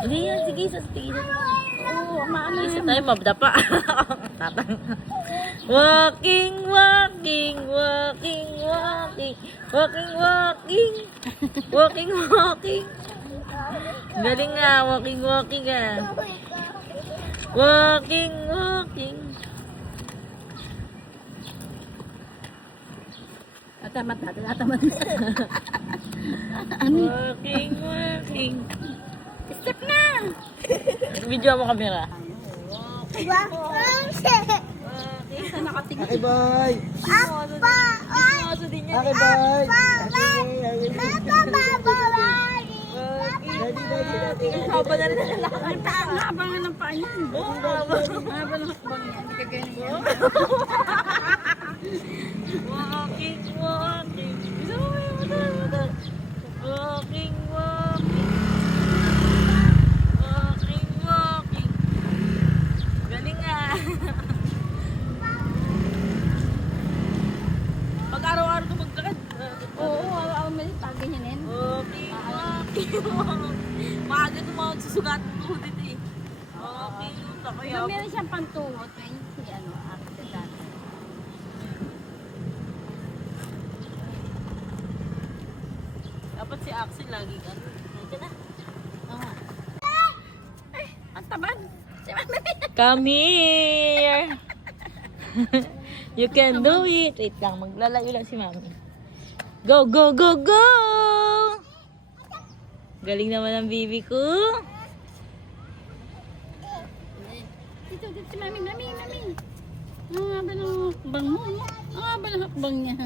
Hindi yan, sige, sasabihin na. Oo, maano Isa yan. tayo, mabdapa. Tatang. Walking, walking, walking, walking. Walking, walking. Walking, walking. Galing nga, walking, walking ah. Walking, walking. Atamat natin, atamat. Walking, walking. Step na! Video mo kamera. Isa nakatingin. Okay, bye. Oso din yan. Okay, bye. Ang haba na rin ang lalaki. Ang haba nga ng paa niyan. Oo, ang haba. Ang haba ng hakbang niya. Hindi ka ganyan mo. Walking, walking. Isa mo yung motor. Walking, walking. Walking, walking. Galing nga. Pag araw-araw ito maglakad. Oo, awa mo yung pag ganyan yan. Walking, walking, walking. Maaga ito mga susugat ng tuhod ito eh. Walking, Kaya meron siyang pantuhot. Kaya si ano, after that. Dapat si Axel lagi ka. Nandiyan na. Oo. Ay, ang tabad. Si Mami. Come here! You can do it! Wait lang, maglalayo lang si Mami. Go, go, go, go! Galing naman ang bibi ko. Dito, dito si Mami, Mami, Mami. Ang haba ng hakbang mo. Ano? Ang haba ng hakbang niya.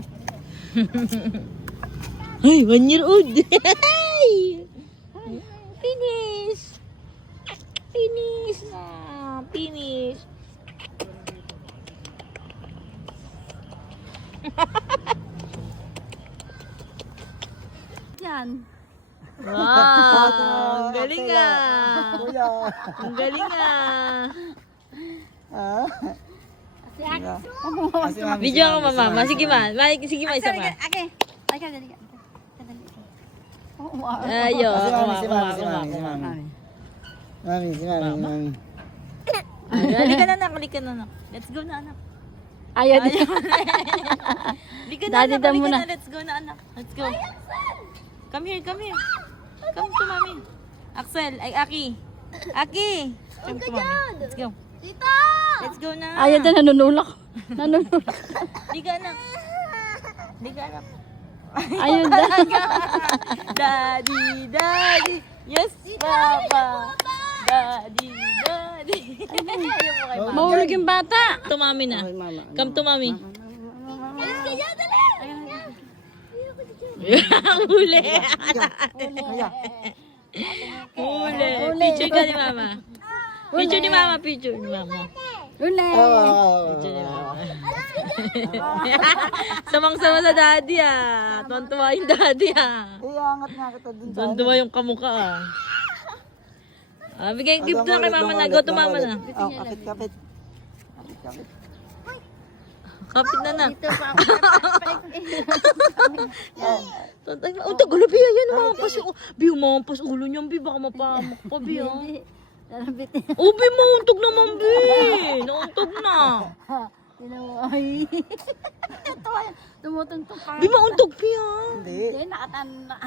Ay, 1 year old! Finish! Finish na! Finish! Yan. Wow! Ang galing ah! Kuya. Ang galing ah! Ah? Si Alex. Kasi mami, Video si ako mami, mama. si Sige ma. Sige ma, isa pa. Okay. Okay, dali ka. Dali. Oo, Ayo. Si mami, si mami, Kuma, si kuma, mami, si kuma. mami. Mami, si mami, si mami. Halika na anak, halika na anak. Let's go na anak. Ayaw din. Halika na Daddy anak, daw halika muna. na. Let's go na anak. Let's go. Come here, come here. Come to mommy. Axel, ay Aki. Aki. Come to mommy. Let's go. Tita! Let's go na. Ayaw din, nanunulak. Nanunulak. Halika anak. Halika anak. Ayaw din. Daddy, daddy. Yes, papa. Daddy, daddy. Ayaw mo kay mama. Mahulog yung bata. To mommy na. Okay, mama. Come to mommy. Alis ka dyan, dali! Huli. Kuya. Huli. Picture ka ni mama. Picture ni mama, picture ni mama. Ule! Picture ni mama. Samang-sama sa daddy ah. Tuwan-tuwa yung daddy ah. Iangat nga kita dun sa Tuwan-tuwa yung kamukha ah. Bigay gift na kay mama na. Go to mama na. Oh, kapit, kapit. Kapit, kapit. Kapit na na. Dito pa. Oh, tagulo, Bia. Yan, mamampas yung... Bia, mamampas ulo niyan, Bia. Baka mapahamak pa, Bia. Lalabit. Oh, Bia, mauntog naman, Bia. Nauntog na. Ay. Tumutuntong pa. Bia, mauntog, Bia. Hindi. Hindi, nakatanda.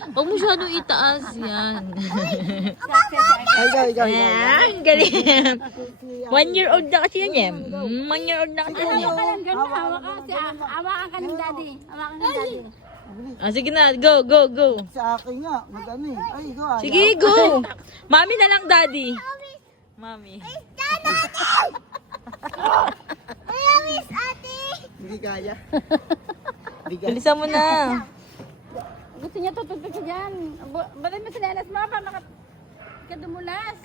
Huwag mo masyadong itaas yan. Ay, ikaw, ikaw, ikaw. Ayan, galing. 1 year old na kasi yan, eh. 1 year old na kasi yan, Hawak ka eh. lang, ganun. Hawak ka. Hawakan ka ng daddy. Hawakan ng daddy. Sige na, go, go, go. Sa akin nga, mag-ano eh. Ay, ikaw ayaw. Sige, go. Mami na lang, daddy. Mami. Hindi kaya. Hindi kaya. Bilisan mo na. Gusto niya tutugtog siya dyan. Balay mo sa lelas mo para makadumulas.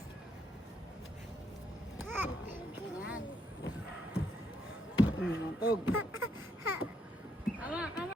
Yan. Tug.